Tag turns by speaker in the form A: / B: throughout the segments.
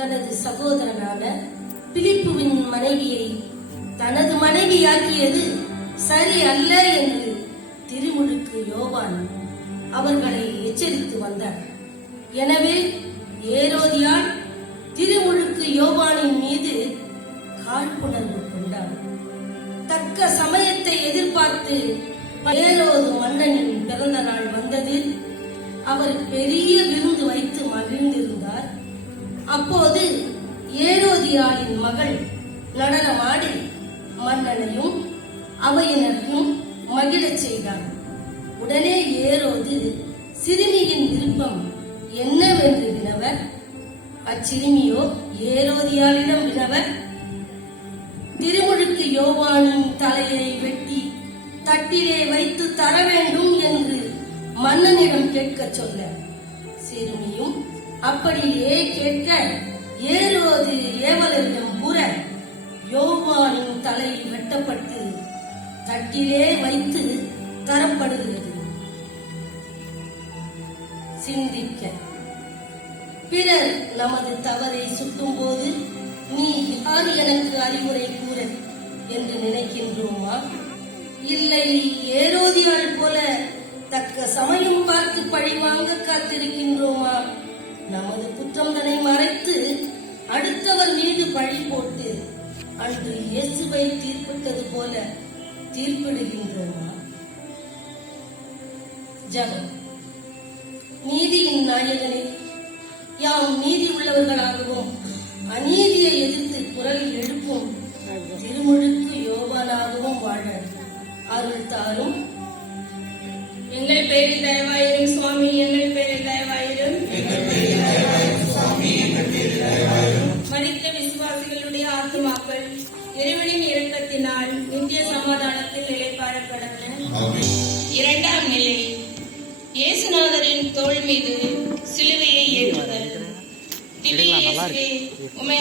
A: தனது சகோதரனான பிலிப்புவின் மனைவியை தனது மனைவியாக்கியது சரி அல்ல என்று திருமுழுக்கு யோவான் அவர்களை எச்சரித்து வந்தார். எனவே ஏரோதியால் திருமுழுக்கு யோவானின் மீது காழ்ப்புணர்வு கொண்டார் தக்க சமயத்தை எதிர்பார்த்து ஏரோது மன்னனின் பிறந்த நாள் வந்தது. அவர் பெரிய விருந்து வைத்து மகிழ்ந்திருந்தார். அப்போது ஏரோதியாளின் மகள் நடனமாடி மன்னனையும் அவையினரையும் மகிழச் செய்தார் உடனே ஏரோது சிறுமியின் விருப்பம் என்னவென்று வினவர்? அச்சிறுமியோ ஏரோதியாளிடம் வினவர்? திருமுழுக்கு யோவானின் தலையை வெட்டி தட்டிலே வைத்து தர வேண்டும் என்று மன்னனிடம் கேட்கச் சொன்னார் அப்படியே கேட்க ஏறுவது ஏவலரிடம் கூற யோவானின் தலை வெட்டப்பட்டு தட்டிலே வைத்து தரப்படுகிறது. சிந்திக்க. பிறர் நமது தவறை சுட்டும் போது நீ யார் எனக்கு அறிவுரை கூற என்று நினைக்கின்றோமா? இல்லை ஏரோதியாள் போல தக்க சமயம் பார்த்து பழிவாங்க காத்திருக்கின்றோமா? நமது குற்றங்களை மறைத்து அடுத்தவர் மீது பழி போட்டு அன்று இயேசுவை தீர்ப்பிட்டது போல தீர்ப்பிடுகின்றோமா? ஜபம். நீதியின் நாயகனே யாம் நீதி உள்ளவர்களாகவும் அநீதியை எதிர்த்து குரல் எழுப்பும் திருமுழுக்கு யோவானாகவும் வாழ அருள் தாரும்.
B: எங்கள் பேரில் தயவாயிரும் இரண்டாம் நிலை. இயேசுநாதரின் தோள் மீது சிலுவையை ஏற்றுதல்.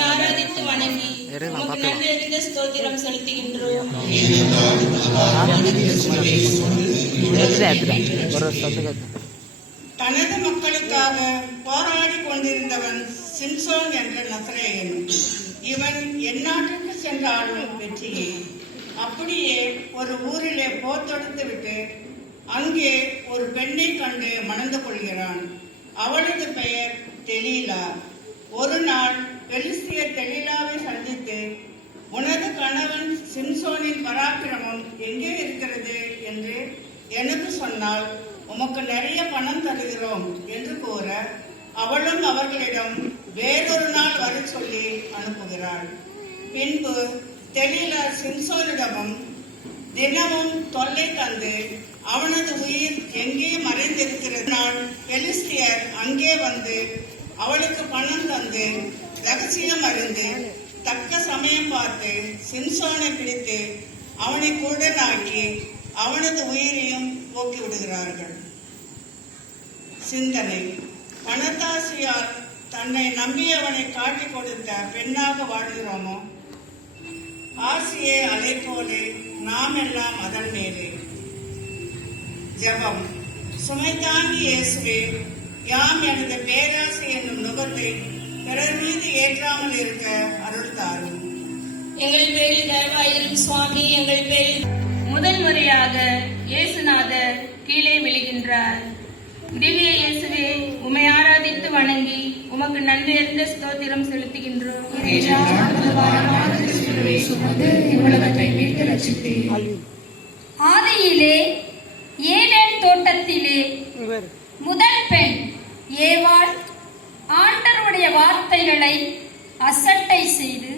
B: ஆராதித்து வணங்கி உமக்கு நன்றி அறிந்த ஸ்தோத்திரம் செலுத்துகின்றோம்.
C: தனது மக்களுக்காக போராடி கொண்டிருந்தவன் சிம்சோன் என்ற நசரேயன். இவன் எந்நாட்டுக்கு சென்றாலும் வெற்றியே. அப்படியே ஒரு ஊரிலே போர் தொடுத்து விட்டு அங்கே ஒரு பெண்ணை கண்டு மணந்து கொள்கிறான். அவளது பெயர் தெலீலா. ஒரு நாள் பெலிஸ்தியர் தெலீலாவை சந்தித்து உனது கணவன் சிம்சோனின் பராக்கிரமம் எங்கே இருக்கிறது? என்று எனக்கு சொன்னால் உமக்கு நிறைய பணம் தருகிறோம் என்று கூற அவளும் அவர்களிடம் வேறொரு நாள் வர சொல்லி அனுப்புகிறாள். பின்பு தெலீலா சிம்சோனிடமும் தினமும் தொல்லை தந்து அவனது உயிர் எங்கே மறைந்திருக்கிறது நான் பெலிஸ்தியர் அங்கே வந்து அவளுக்கு பணம் தந்து ரகசியம் அறிந்து தக்க சமயம் பார்த்து சிம்சோனை பிடித்து அவனை ஆக்கி அவனது உயிரையும் போக்கி விடுகிறார்கள். சிந்தனை. பணத்தாசியால் தன்னை நம்பியவனை காட்டிக் கொடுத்த பெண்ணாக வாழ்கிறோமோ? அதை அலை போலே நாம் எல்லாம் அதன் மேலே. ஜபம். சுமை தாங்கி இயேசுவே யாம் எனது பேராசை என்னும் நுகத்தை பிறர் மீது ஏற்றாமல் இருக்க அருள் தாரும்.
B: எங்கள் பேரில் தயவாயிரும் சுவாமி எங்கள் பேரில் முதல் முறையாக இயேசுநாதர் கீழே விழுகின்றார். திவ்ய இயேசுவே உமை ஆராதித்து வணங்கி உமக்கு நன்றியறிந்த ஸ்தோத்திரம் செலுத்துகின்றோம்.
D: ஆதியிலே ஏதேன் தோட்டத்திலே முதல் பெண் ஏவாள் ஆண்டருடைய வார்த்தைகளை அசட்டை செய்து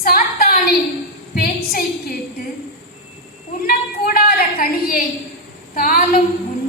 D: சாத்தானின் பேச்சை கேட்டு உண்ணக்கூடாத கனியை தானும் உண்டு